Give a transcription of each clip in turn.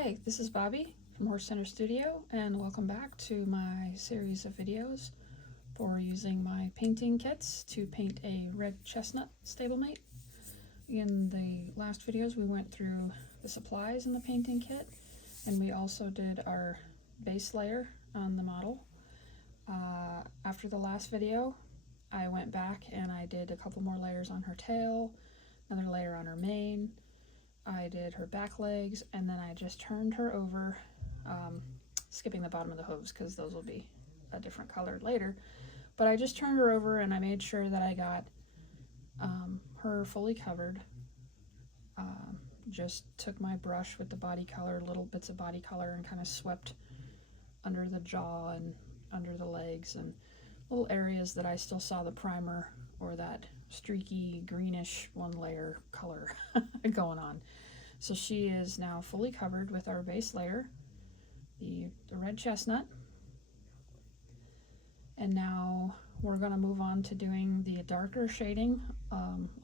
Hi, this is Bobby from Horse Center Studio, and welcome back to my series of videos for using my painting kits to paint a red chestnut stablemate. In the last videos we went through the supplies in the painting kit, and we also did our base layer on the model. After the last video I went back and I did a couple more layers on her tail, another layer on her mane, I did her back legs, and then I just turned her over, skipping the bottom of the hooves because those will be a different color later. But I just turned her over and I made sure that I got her fully covered. Just took my brush with the body color, little bits of body color, and kind of swept under the jaw and under the legs and little areas that I still saw the primer or that streaky greenish one layer color going on. So she is now fully covered with our base layer, the red chestnut. And now we're going to move on to doing the darker shading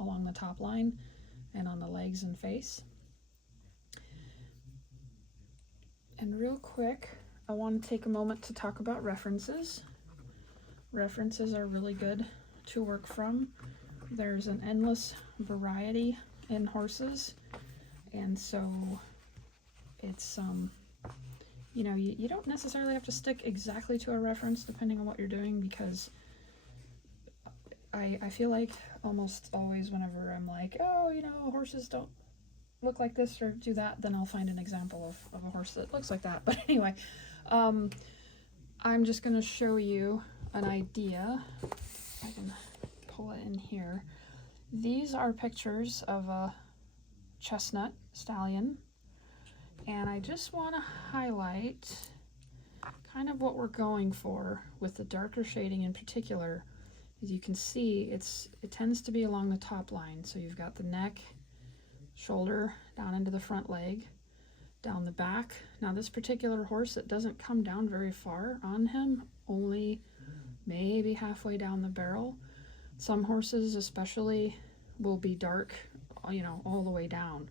along the top line and on the legs and face. And real quick, I want to take a moment to talk about references. References are really good to work from. There's an endless variety in horses, and so it's you don't necessarily have to stick exactly to a reference depending on what you're doing, because I feel like almost always whenever I'm like, oh, horses don't look like this or do that, then I'll find an example of a horse that looks like that. But anyway, I'm just going to show you an idea. I can pull it in here. These are pictures of a chestnut stallion, and I just want to highlight kind of what we're going for with the darker shading in particular. As you can see, it tends to be along the top line. So you've got the neck, shoulder, down into the front leg, down the back. Now this particular horse, it doesn't come down very far on him, only maybe halfway down the barrel. Some horses especially will be dark, all the way down,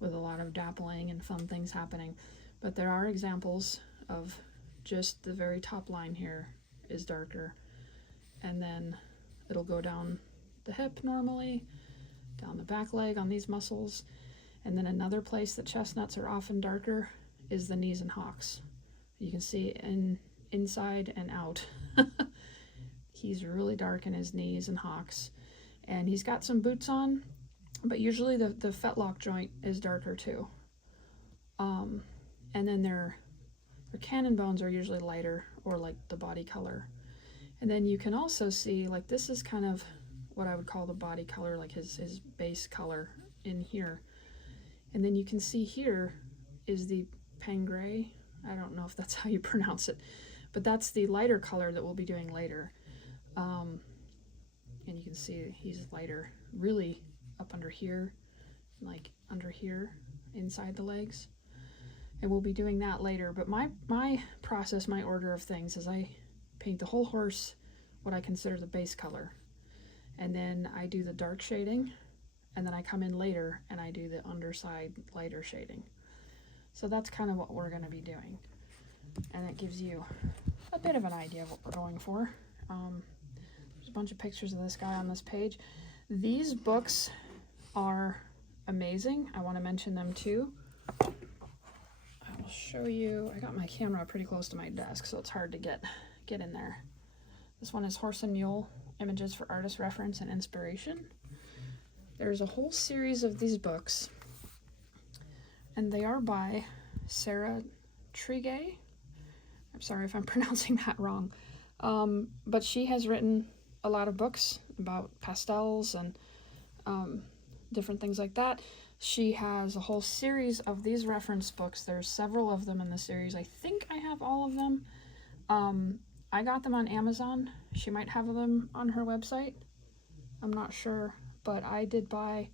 with a lot of dappling and fun things happening. But there are examples of just the very top line here is darker, and then it'll go down the hip normally, down the back leg on these muscles. And then another place that chestnuts are often darker is the knees and hocks. You can see inside and out. He's really dark in his knees and hocks, and he's got some boots on, but usually the fetlock joint is darker too. And then their cannon bones are usually lighter, or like the body color. And then you can also see, like, this is kind of what I would call the body color, like his base color in here. And then you can see here is the pangray. I don't know if that's how you pronounce it, but that's the lighter color that we'll be doing later. And you can see he's lighter, really up under here, like under here, inside the legs. And we'll be doing that later. But my process, my order of things is I paint the whole horse what I consider the base color. And then I do the dark shading, and then I come in later and I do the underside lighter shading. So that's kind of what we're going to be doing. And it gives you a bit of an idea of what we're going for. There's a bunch of pictures of this guy on this page. These books are amazing. I want to mention them too. I will show you. I got my camera pretty close to my desk, so it's hard to get in there. This one is Horse and Mule, Images for Artist Reference and Inspiration. There's a whole series of these books, and they are by Sarah Trigay. I'm sorry if I'm pronouncing that wrong. But she has written a lot of books about pastels and different things like that. She has a whole series of these reference books. There's several of them in the series. I think I have all of them. I got them on Amazon. She might have them on her website. I'm not sure, but I did buy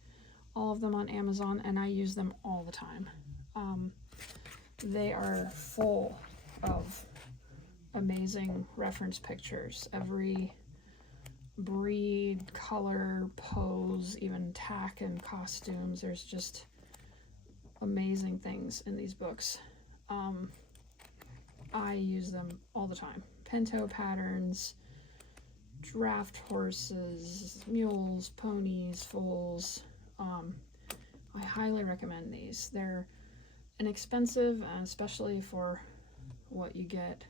all of them on Amazon, and I use them all the time. They are full of amazing reference pictures. Every breed, color, pose, even tack and costumes. There's just amazing things in these books. I use them all the time. Pinto patterns, draft horses, mules, ponies, foals. I highly recommend these. They're inexpensive, and especially for what you get.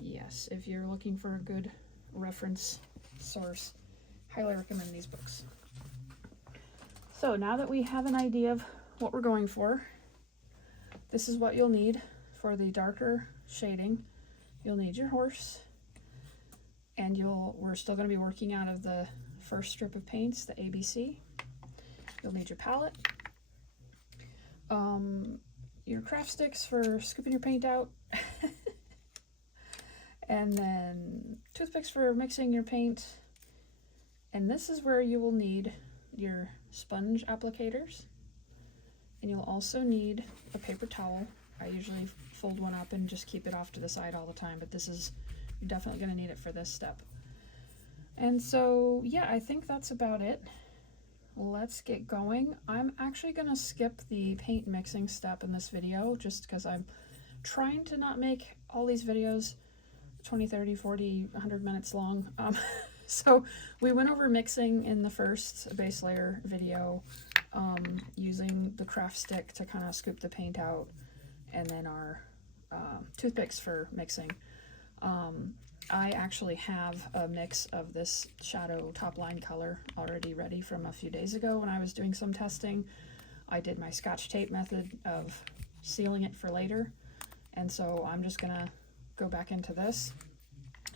Yes, if you're looking for a good reference source, highly recommend these books. So now that we have an idea of what we're going for, this is what you'll need for the darker shading. You'll need your horse, and we're still going to be working out of the first strip of paints, the ABC. You'll need your palette, your craft sticks for scooping your paint out, and then toothpicks for mixing your paint. And this is where you will need your sponge applicators, and you'll also need a paper towel. I usually fold one up and just keep it off to the side all the time, but you're definitely going to need it for this step. And so, yeah, I think that's about it. Let's get going. I'm actually going to skip the paint mixing step in this video just because I'm trying to not make all these videos 20, 30, 40, 100 minutes long. So we went over mixing in the first base layer video, using the craft stick to kind of scoop the paint out, and then our toothpicks for mixing. I actually have a mix of this shadow top line color already ready from a few days ago when I was doing some testing. I did my Scotch tape method of sealing it for later, and so I'm just gonna go back into this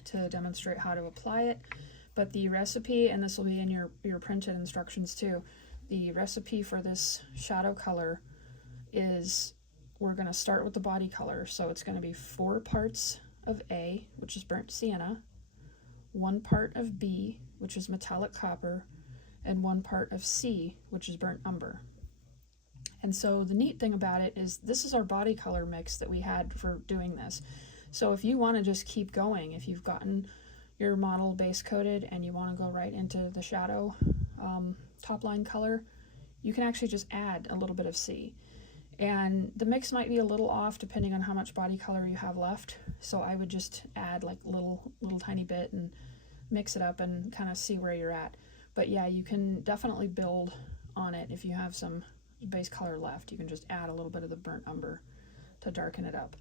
to demonstrate how to apply it. But the recipe, and this will be in your printed instructions too, the recipe for this shadow color is, we're going to start with the body color. So it's going to be 4 parts of A, which is burnt sienna, 1 part of B, which is metallic copper, and 1 part of C, which is burnt umber. And so the neat thing about it is this is our body color mix that we had for doing this. So if you want to just keep going, if you've gotten your model base coated and you want to go right into the shadow top line color, you can actually just add a little bit of C. And the mix might be a little off depending on how much body color you have left, so I would just add like little tiny bit and mix it up and kind of see where you're at. But yeah, you can definitely build on it. If you have some base color left, you can just add a little bit of the burnt umber to darken it up.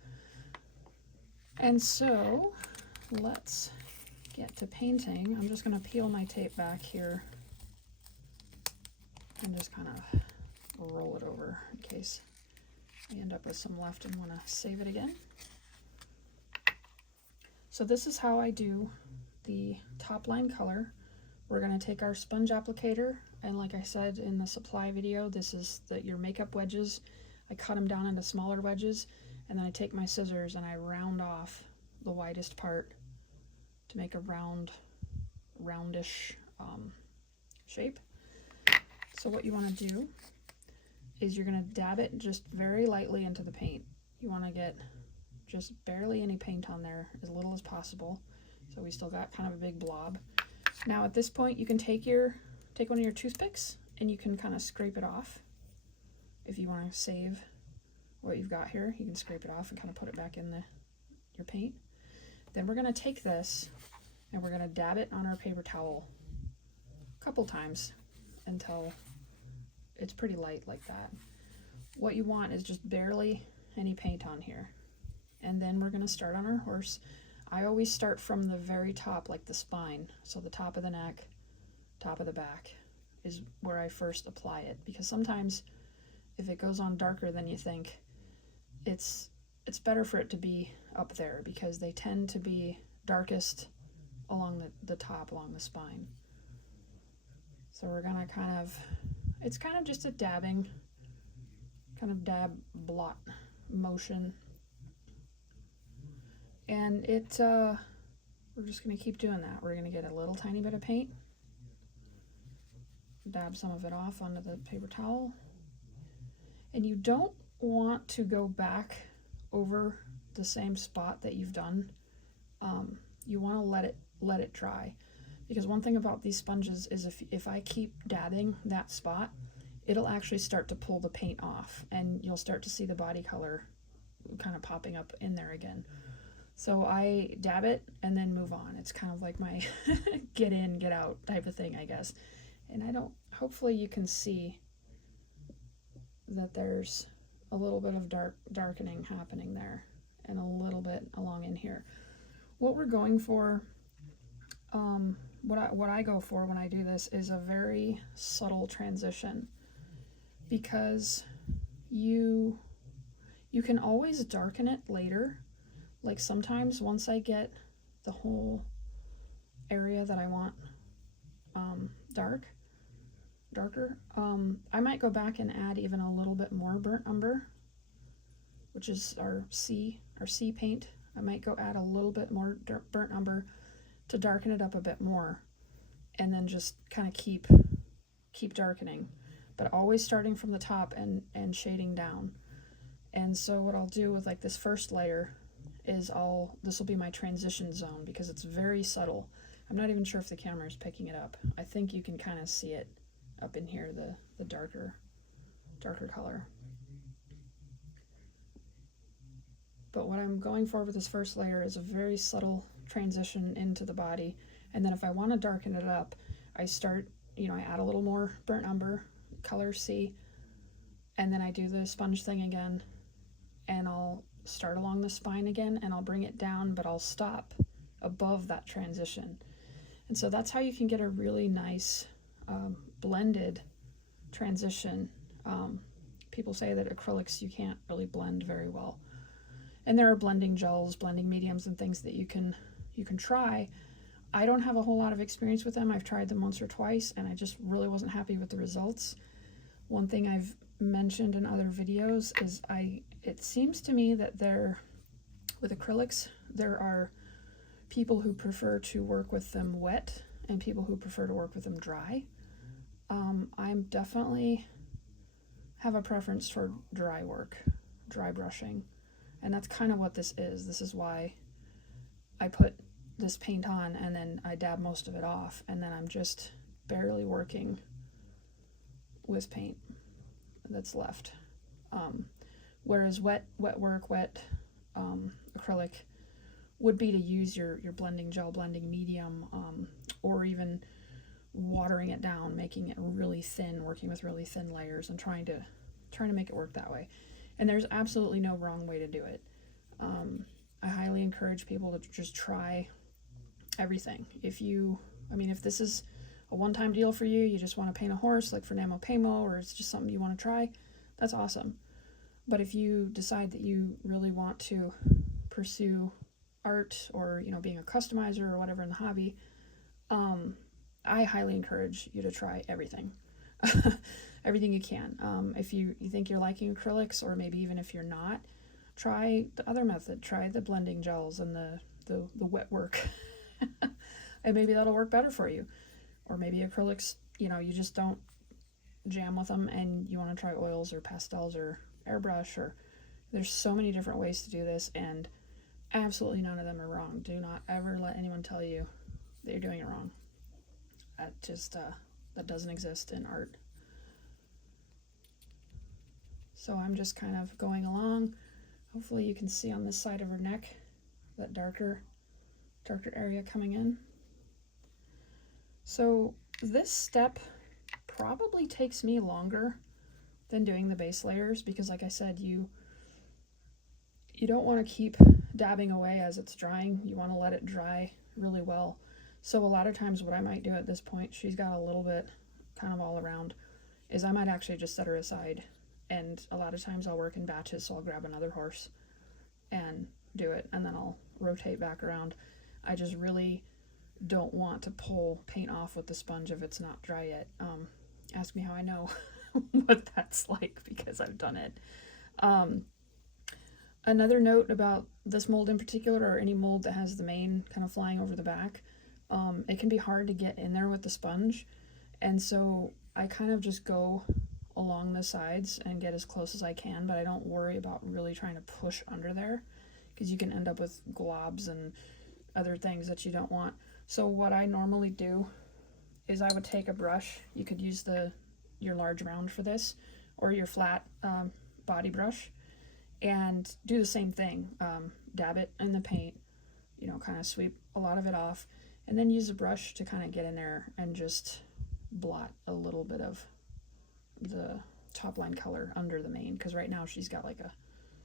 And so let's get to painting. I'm just going to peel my tape back here and just kind of roll it over in case I end up with some left and want to save it again. So this is how I do the top line color. We're going to take our sponge applicator, and like I said in the supply video, this is your makeup wedges. I cut them down into smaller wedges, and then I take my scissors and I round off the widest part to make a roundish shape. So what you want to do is you're going to dab it just very lightly into the paint. You want to get just barely any paint on there, as little as possible, so we still got kind of a big blob. Now at this point you can take one of your toothpicks and you can kind of scrape it off. If you want to save what you've got here, you can scrape it off and kind of put it back in your paint. Then we're going to take this and we're going to dab it on our paper towel a couple times until it's pretty light like that. What you want is just barely any paint on here. And then we're going to start on our horse. I always start from the very top, like the spine. So the top of the neck, top of the back is where I first apply it, because sometimes if it goes on darker than you think, it's better for it to be up there, because they tend to be darkest along the top, along the spine. So we're gonna it's kind of just a dabbing, kind of dab blot motion. And we're just gonna keep doing that. We're gonna get a little tiny bit of paint, dab some of it off onto the paper towel. And you don't want to go back over the same spot that you've done. You want to let it dry, because one thing about these sponges is if I keep dabbing that spot, it'll actually start to pull the paint off, and you'll start to see the body color kind of popping up in there again. So I dab it and then move on. It's kind of like my get in, get out type of thing, I guess. And hopefully you can see that there's a little bit of darkening happening there and a little bit along in here. What we're going for, what I go for when I do this is a very subtle transition, because you can always darken it later. Like sometimes once I get the whole area that I want darker, I might go back and add even a little bit more burnt umber, which is our C paint. I might go add a little bit more burnt umber to darken it up a bit more, and then just kind of keep darkening, but always starting from the top and shading down. And so what I'll do with like this first layer is this will be my transition zone, because it's very subtle. I'm not even sure if the camera is picking it up. I think you can kind of see it up in here, the darker color. But what I'm going for with this first layer is a very subtle transition into the body. And then if I want to darken it up, I start, I add a little more burnt umber, color C, and then I do the sponge thing again, and I'll start along the spine again, and I'll bring it down, but I'll stop above that transition. And so that's how you can get a really nice blended transition. People say that acrylics you can't really blend very well, and there are blending gels, blending mediums, and things that you can try. I don't have a whole lot of experience with them. I've tried them once or twice, and I just really wasn't happy with the results. One thing I've mentioned in other videos is it seems to me that with acrylics, there are people who prefer to work with them wet and people who prefer to work with them dry. I'm definitely have a preference for dry work, dry brushing, and that's kind of what this is. This is why I put this paint on and then I dab most of it off, and then I'm just barely working with paint that's left. Whereas wet acrylic would be to use your blending gel, blending medium, or even watering it down, making it really thin, working with really thin layers and trying to make it work that way. And there's absolutely no wrong way to do it. I highly encourage people to just try everything. If this is a one-time deal for you, you just want to paint a horse like for NaMoPaiMo, or it's just something you want to try, that's awesome. But if you decide that you really want to pursue art, or being a customizer or whatever in the hobby, I highly encourage you to try everything. Everything you can. If you think you're liking acrylics, or maybe even if you're not, try the other method. Try the blending gels and the wet work. And maybe that'll work better for you. Or maybe acrylics, you just don't jam with them, and you want to try oils or pastels or airbrush, or there's so many different ways to do this, and absolutely none of them are wrong. Do not ever let anyone tell you that you're doing it wrong. That doesn't exist in art. So I'm just kind of going along. Hopefully you can see on this side of her neck that darker area coming in. So this step probably takes me longer than doing the base layers, because like I said, you don't want to keep dabbing away as it's drying. You want to let it dry really well. So a lot of times what I might do at this point, she's got a little bit kind of all around, is I might actually just set her aside, and a lot of times I'll work in batches, so I'll grab another horse and do it, and then I'll rotate back around. I just really don't want to pull paint off with the sponge if it's not dry yet. Ask me how I know what that's like, because I've done it. Another note about this mold in particular, or any mold that has the mane kind of flying over the back, it can be hard to get in there with the sponge, and so I kind of just go along the sides and get as close as I can, but I don't worry about really trying to push under there, because you can end up with globs and other things that you don't want. So what I normally do is I would take a brush. You could use your large round for this, or your flat body brush, and do the same thing. Dab it in the paint, you know, kind of sweep a lot of it off, and then use a brush to kind of get in there and just blot a little bit of the top line color under the mane, because right now she's got like a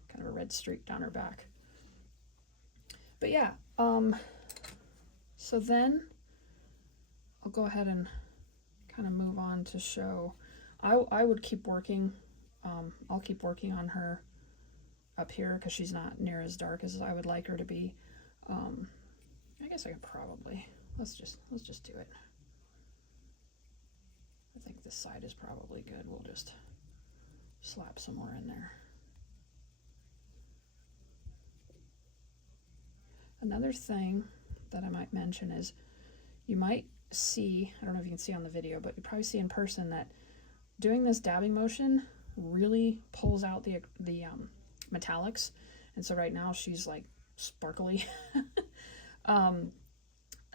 kind of a red streak down her back. But yeah, so then I'll go ahead and kind of move on to show. I would keep working. I'll keep working on her up here because she's not near as dark as I would like her to be. I guess I could probably, let's just do it. I think this side is probably good. We'll just slap some more in there. Another thing that I might mention is you might see, I don't know if you can see on the video, but you probably see in person that doing this dabbing motion really pulls out the metallics. And so right now she's like sparkly.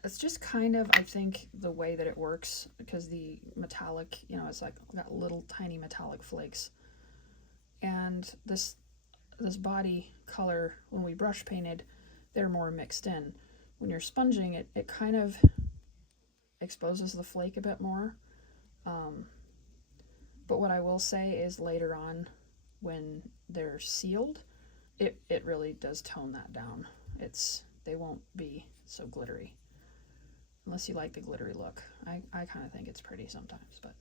It's just kind of, I think, the way that it works, because the metallic, you know, it's like got little tiny metallic flakes. And this body color, when we brush painted, they're more mixed in. When you're sponging it, it kind of exposes the flake a bit more. But what I will say is later on, when they're sealed, it really does tone that down. They won't be so glittery, unless you like the glittery look. I kind of think it's pretty sometimes, but.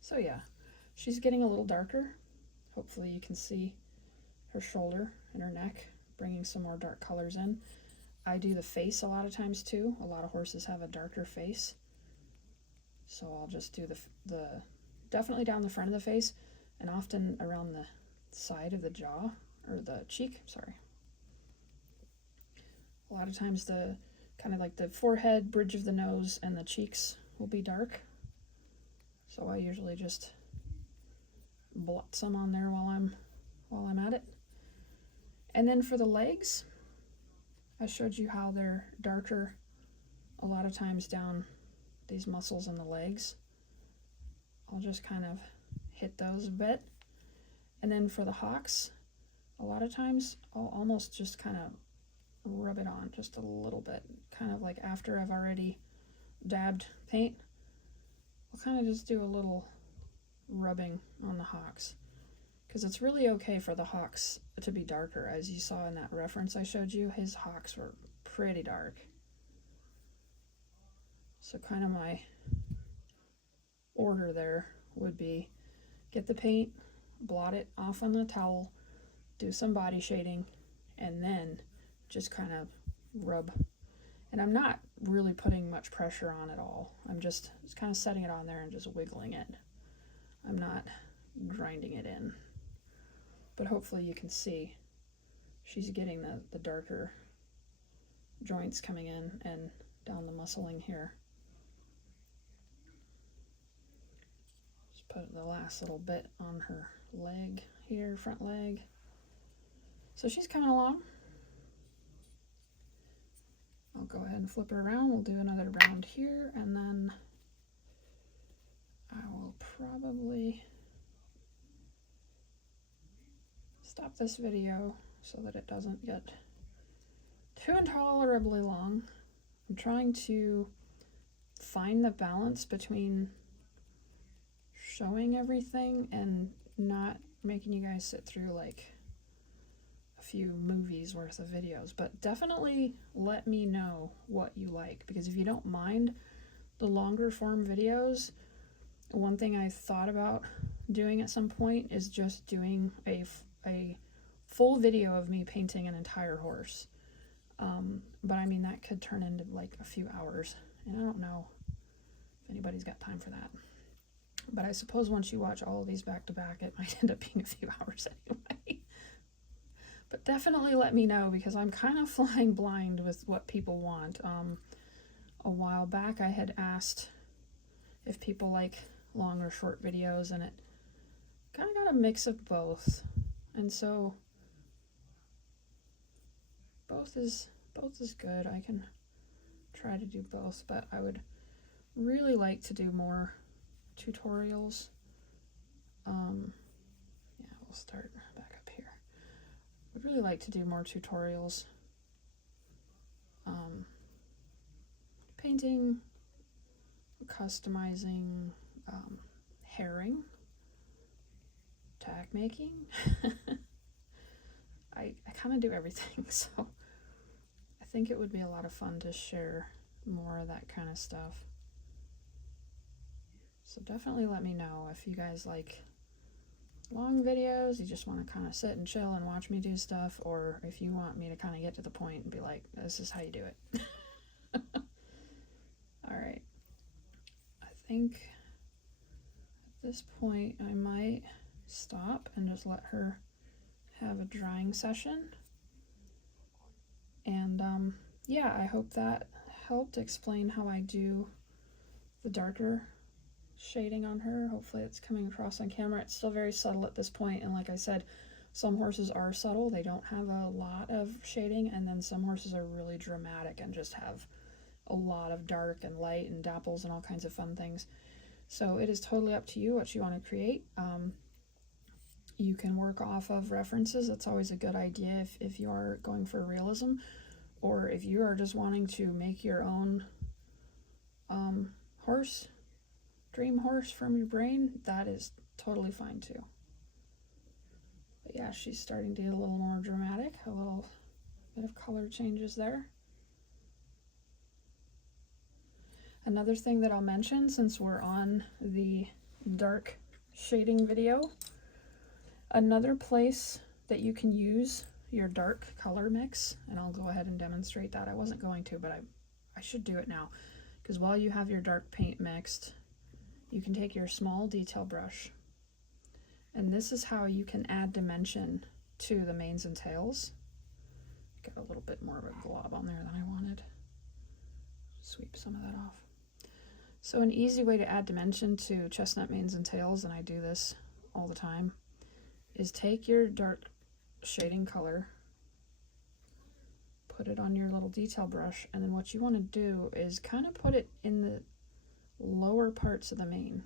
So yeah, she's getting a little darker. Hopefully you can see her shoulder and her neck, bringing some more dark colors in. I do the face a lot of times too. A lot of horses have a darker face. So I'll just do the definitely down the front of the face, and often around the side of the jaw, or the cheek, sorry. A lot of times the kind of like the forehead, bridge of the nose, and the cheeks will be dark. So I usually just blot some on there while I'm at it. And then for the legs, I showed you how they're darker a lot of times down these muscles in the legs. I'll just kind of hit those a bit. And then for the hocks, a lot of times I'll almost just kind of rub it on just a little bit, kind of like after I've already dabbed paint. I'll kind of just do a little rubbing on the hocks, because it's really okay for the hocks to be darker. As you saw in that reference I showed you, his hocks were pretty dark. So kind of my order there would be get the paint, blot it off on the towel, do some body shading, and then just kind of rub. And I'm not really putting much pressure on at all. I'm just kind of setting it on there and just wiggling it. I'm not grinding it in. But hopefully you can see she's getting the darker joints coming in and down the muscling here. Just put the last little bit on her leg here, front leg. So she's coming along. I'll go ahead and flip her around. We'll do another round here, and then I will probably stop this video so that it doesn't get too intolerably long. I'm trying to find the balance between showing everything and not making you guys sit through like a few movies worth of videos. But definitely let me know what you like, because if you don't mind the longer form videos, one thing I thought about doing at some point is just doing a full video of me painting an entire horse. But I mean, that could turn into like a few hours, and I don't know if anybody's got time for that. But I suppose once you watch all of these back to back, it might end up being a few hours anyway. But definitely let me know, because I'm kind of flying blind with what people want. A while back I had asked if people like long or short videos, and it kind of got a mix of both. And so both is good. I can try to do both, but I would really like to do more tutorials. Yeah, we'll start back up here. Would really like to do more tutorials. Painting, customizing, herring, tag making. I kind of do everything, so I think it would be a lot of fun to share more of that kind of stuff. So definitely let me know if you guys like long videos, you just want to kind of sit and chill and watch me do stuff, or if you want me to kind of get to the point and be like, this is how you do it. All right. I think at this point I might stop and just let her have a drying session. And yeah, I hope that helped explain how I do the darker shading on her. Hopefully it's coming across on camera. It's still very subtle at this point, and like I said, some horses are subtle, they don't have a lot of shading, and then some horses are really dramatic and just have a lot of dark and light and dapples and all kinds of fun things. So it is totally up to you what you want to create. You can work off of references. It's always a good idea if you are going for realism, or if you are just wanting to make your own dream horse from your brain, that is totally fine too. But yeah, she's starting to get a little more dramatic, a little bit of color changes there. Another thing that I'll mention, since we're on the dark shading video, another place that you can use your dark color mix, and I'll go ahead and demonstrate that. I wasn't going to, but I should do it now, because while you have your dark paint mixed, you can take your small detail brush, and this is how you can add dimension to the manes and tails. Got a little bit more of a glob on there than I wanted. Sweep some of that off. So an easy way to add dimension to chestnut manes and tails, and I do this all the time, is take your dark shading color, put it on your little detail brush, and then what you want to do is kind of put it in the lower parts of the mane.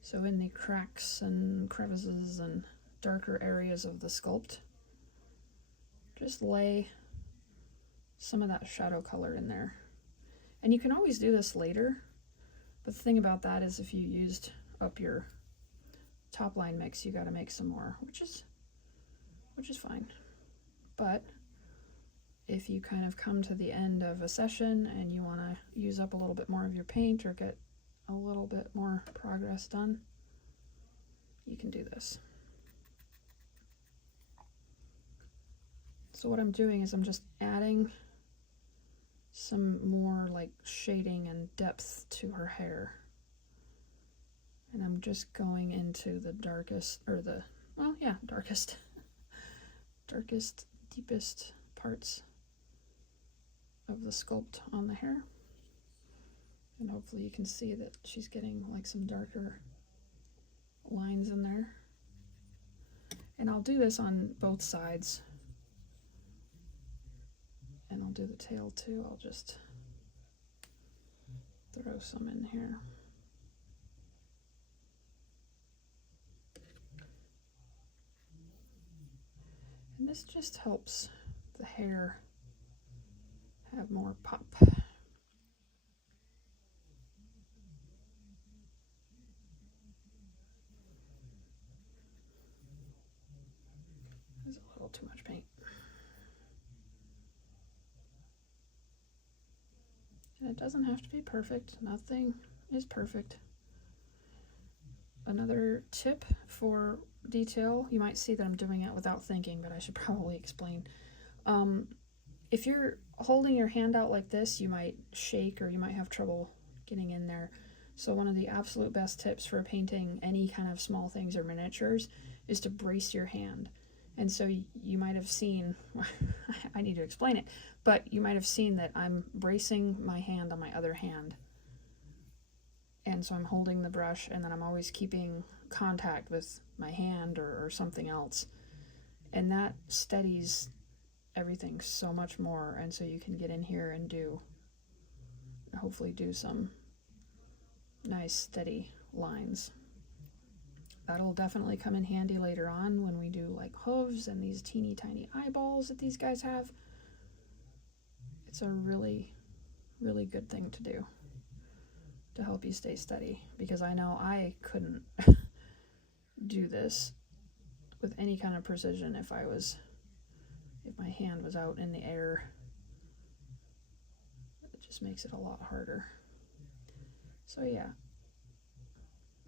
So in the cracks and crevices and darker areas of the sculpt, just lay some of that shadow color in there. And you can always do this later, but the thing about that is if you used up your top line mix, you got to make some more, which is fine. But if you kind of come to the end of a session and you want to use up a little bit more of your paint or get a little bit more progress done, you can do this. So what I'm doing is I'm just adding some more like shading and depth to her hair. And I'm just going into the darkest, or the, well, yeah, darkest, deepest parts of the sculpt on the hair. And hopefully you can see that she's getting like some darker lines in there. And I'll do this on both sides. And I'll do the tail too. I'll just throw some in here. And this just helps the hair have more pop. There's a little too much paint. And it doesn't have to be perfect. Nothing is perfect. Another tip for detail, you might see that I'm doing it without thinking, but I should probably explain. If you're holding your hand out like this, you might shake or you might have trouble getting in there. So one of the absolute best tips for painting any kind of small things or miniatures is to brace your hand. And so you might have seen, I need to explain it, but you might have seen that I'm bracing my hand on my other hand. And so I'm holding the brush, and then I'm always keeping contact with my hand or something else. And that steadies everything so much more, and so you can get in here and do hopefully do some nice steady lines. That'll definitely come in handy later on when we do like hooves and these teeny tiny eyeballs that these guys have. It's a really, really good thing to do to help you stay steady, because I know I couldn't do this with any kind of precision if my hand was out in the air. It just makes it a lot harder. So yeah,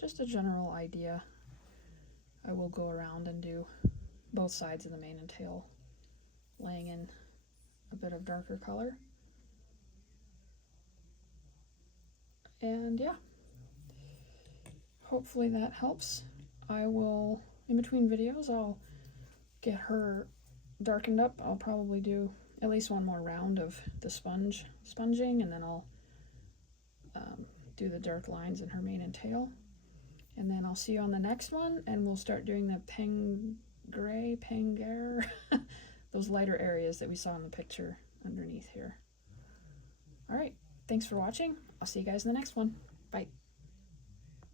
just a general idea. I will go around and do both sides of the mane and tail, laying in a bit of darker color. And yeah, hopefully that helps. I will, in between videos, I'll get her darkened up. I'll probably do at least one more round of the sponging, and then I'll do the dark lines in her mane and tail. And then I'll see you on the next one, and we'll start doing the Pangair, those lighter areas that we saw in the picture underneath here. All right, thanks for watching. I'll see you guys in the next one. Bye.